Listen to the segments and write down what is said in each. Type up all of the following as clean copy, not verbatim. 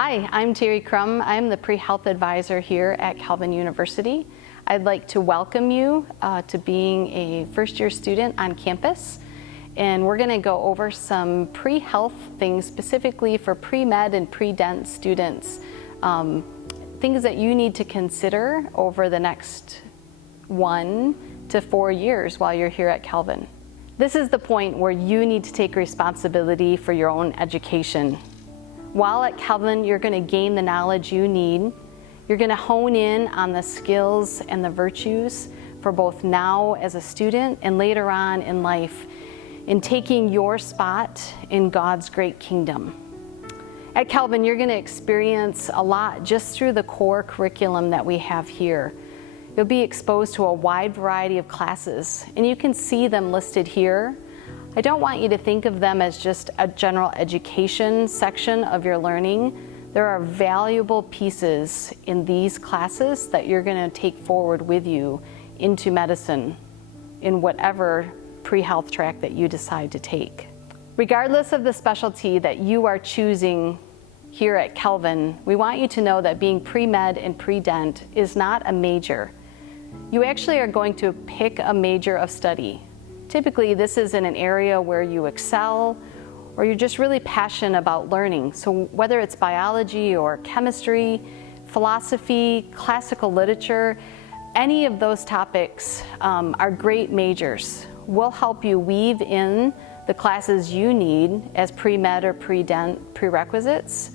Hi, I'm Terry Crum. I'm the Pre-Health Advisor here at Calvin University. I'd like to welcome you to being a first-year student on campus. And we're going to go over some pre-health things specifically for pre-med and pre-dent students. Things that you need to consider over the next 1 to 4 years while you're here at Calvin. This is the point where you need to take responsibility for your own education. While at Calvin, you're going to gain the knowledge you need. You're going to hone in on the skills and the virtues for both now as a student and later on in life in taking your spot in God's great kingdom. At Calvin, you're going to experience a lot just through the core curriculum that we have here. You'll be exposed to a wide variety of classes, and you can see them listed here. I don't want you to think of them as just a general education section of your learning. There are valuable pieces in these classes that you're going to take forward with you into medicine in whatever pre-health track that you decide to take. Regardless of the specialty that you are choosing here at Calvin, we want you to know that being pre-med and pre-dent is not a major. You actually are going to pick a major of study. Typically, this is in an area where you excel or you're just really passionate about learning. So whether it's biology or chemistry, philosophy, classical literature, any of those topics are great majors. We'll help you weave in the classes you need as pre-med or pre-dent prerequisites,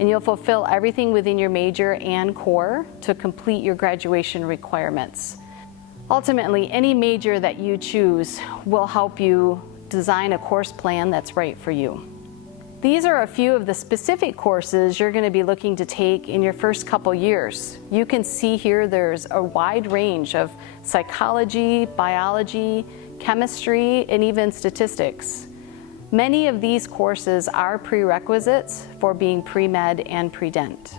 and you'll fulfill everything within your major and core to complete your graduation requirements. Ultimately, any major that you choose will help you design a course plan that's right for you. These are a few of the specific courses you're going to be looking to take in your first couple years. You can see here there's a wide range of psychology, biology, chemistry, and even statistics. Many of these courses are prerequisites for being pre-med and pre-dent.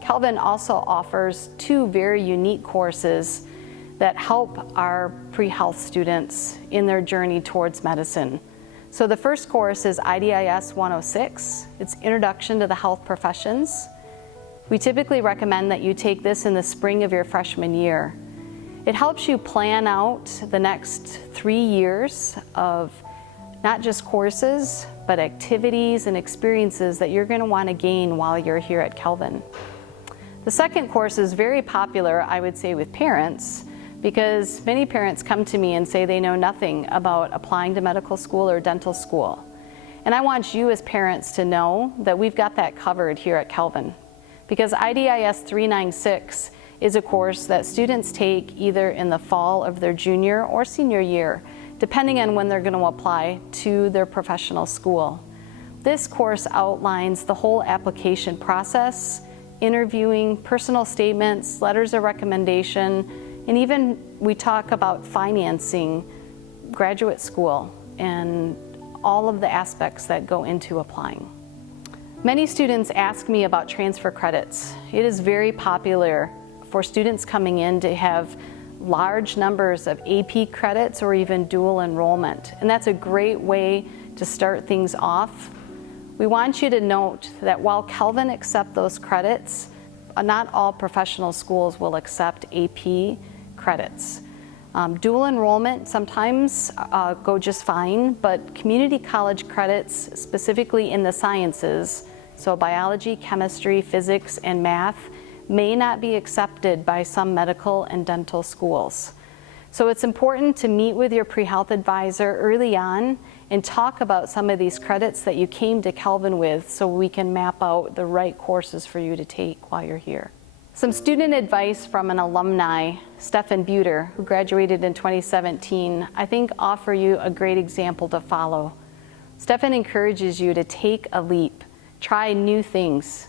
Calvin also offers 2 very unique courses that help our pre-health students in their journey towards medicine. So the first course is IDIS 106. It's Introduction to the Health Professions. We typically recommend that you take this in the spring of your freshman year. It helps you plan out the next 3 years of not just courses, but activities and experiences that you're going to want to gain while you're here at Calvin. The second course is very popular, I would say, with parents, because many parents come to me and say they know nothing about applying to medical school or dental school. And I want you as parents to know that we've got that covered here at Calvin, because IDIS 396 is a course that students take either in the fall of their junior or senior year, depending on when they're going to apply to their professional school. This course outlines the whole application process, interviewing, personal statements, letters of recommendation, and even we talk about financing graduate school and all of the aspects that go into applying. Many students ask me about transfer credits. It is very popular for students coming in to have large numbers of AP credits or even dual enrollment. And that's a great way to start things off. We want you to note that while Calvin accepts those credits, not all professional schools will accept AP credits. Dual enrollment sometimes go just fine, but community college credits, specifically in the sciences, so biology, chemistry, physics, and math, may not be accepted by some medical and dental schools. So it's important to meet with your pre-health advisor early on and talk about some of these credits that you came to Calvin with so we can map out the right courses for you to take while you're here. Some student advice from an alumni, Stefan Buter, who graduated in 2017, I think offer you a great example to follow. Stefan encourages you to take a leap, try new things.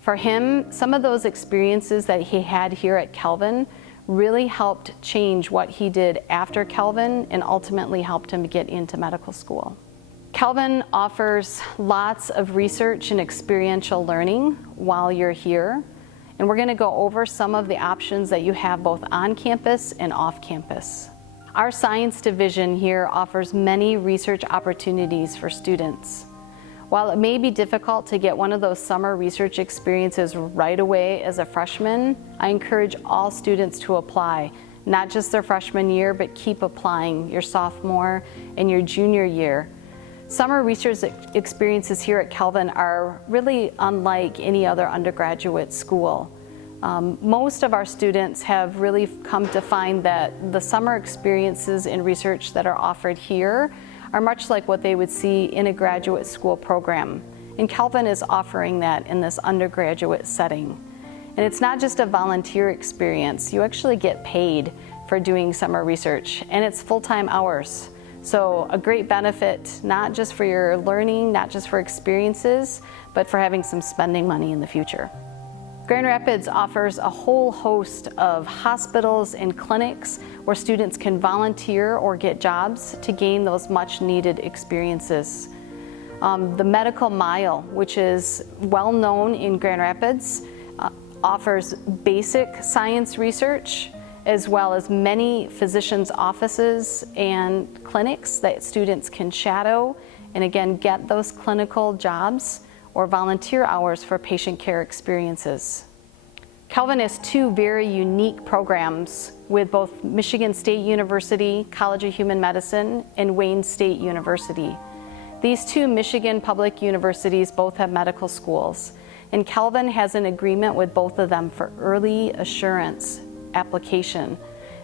For him, some of those experiences that he had here at Calvin really helped change what he did after Calvin and ultimately helped him get into medical school. Calvin offers lots of research and experiential learning while you're here. And we're going to go over some of the options that you have both on campus and off campus. Our science division here offers many research opportunities for students. While it may be difficult to get one of those summer research experiences right away as a freshman, I encourage all students to apply, not just their freshman year, but keep applying your sophomore and your junior year. Summer research experiences here at Calvin are really unlike any other undergraduate school. Most of our students have really come to find that the summer experiences in research that are offered here are much like what they would see in a graduate school program. And Calvin is offering that in this undergraduate setting. And it's not just a volunteer experience. You actually get paid for doing summer research, and it's full-time hours. So a great benefit, not just for your learning, not just for experiences, but for having some spending money in the future. Grand Rapids offers a whole host of hospitals and clinics where students can volunteer or get jobs to gain those much needed experiences. The Medical Mile, which is well known in Grand Rapids, offers basic science research as well as many physicians' offices and clinics that students can shadow and again get those clinical jobs or volunteer hours for patient care experiences. Calvin has two very unique programs with both Michigan State University, College of Human Medicine, and Wayne State University. These two Michigan public universities both have medical schools, and Calvin has an agreement with both of them for early assurance application,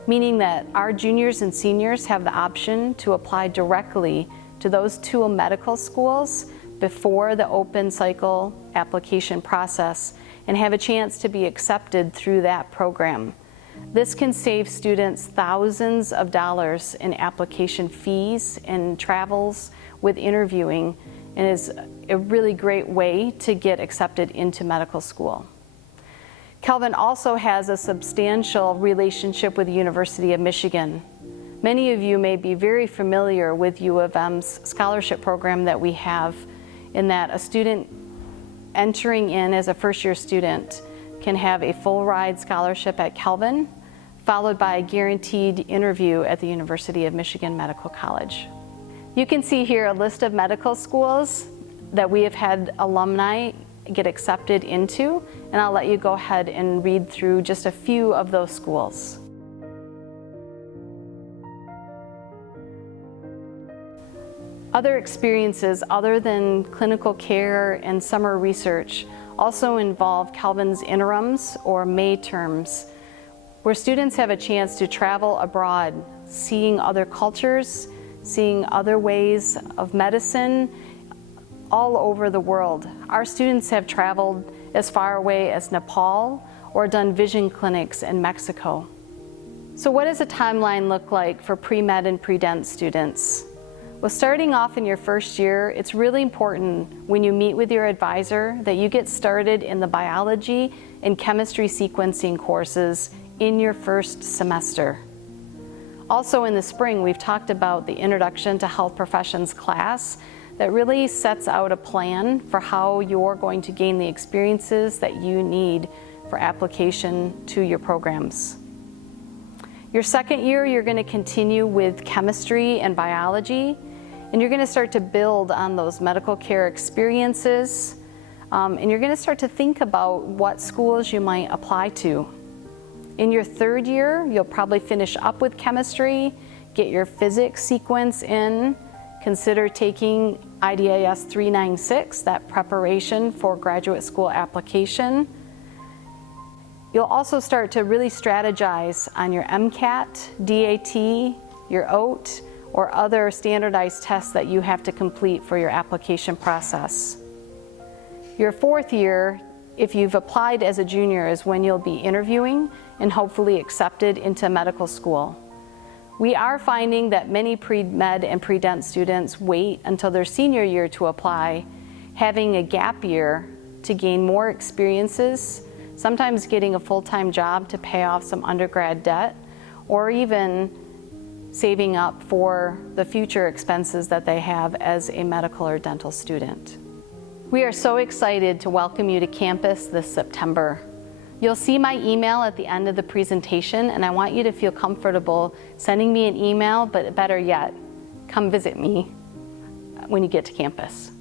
meaning that our juniors and seniors have the option to apply directly to those two medical schools before the open cycle application process and have a chance to be accepted through that program. This can save students thousands of dollars in application fees and travels with interviewing, and is a really great way to get accepted into medical school. Calvin also has a substantial relationship with the University of Michigan. Many of you may be very familiar with U of M's scholarship program that we have, in that a student entering in as a first-year student can have a full ride scholarship at Calvin, followed by a guaranteed interview at the University of Michigan Medical College. You can see here a list of medical schools that we have had alumni get accepted into, and I'll let you go ahead and read through just a few of those schools. Other experiences other than clinical care and summer research also involve Calvin's interims or May terms, where students have a chance to travel abroad, seeing other cultures, seeing other ways of medicine all over the world. Our students have traveled as far away as Nepal or done vision clinics in Mexico. So what does a timeline look like for pre-med and pre-dent students? Well, starting off in your first year, it's really important when you meet with your advisor that you get started in the biology and chemistry sequencing courses in your first semester. Also in the spring, we've talked about the Introduction to Health Professions class that really sets out a plan for how you're going to gain the experiences that you need for application to your programs. Your second year, you're going to continue with chemistry and biology, and you're going to start to build on those medical care experiences, and you're going to start to think about what schools you might apply to. In your third year, you'll probably finish up with chemistry, get your physics sequence in, consider taking IDIS 396, that preparation for graduate school application. You'll also start to really strategize on your MCAT, DAT, your OAT, or other standardized tests that you have to complete for your application process. Your fourth year, if you've applied as a junior, is when you'll be interviewing and hopefully accepted into medical school. We are finding that many pre-med and pre-dent students wait until their senior year to apply, having a gap year to gain more experiences, sometimes getting a full-time job to pay off some undergrad debt, or even saving up for the future expenses that they have as a medical or dental student. We are so excited to welcome you to campus this September. You'll see my email at the end of the presentation, and I want you to feel comfortable sending me an email, but better yet, come visit me when you get to campus.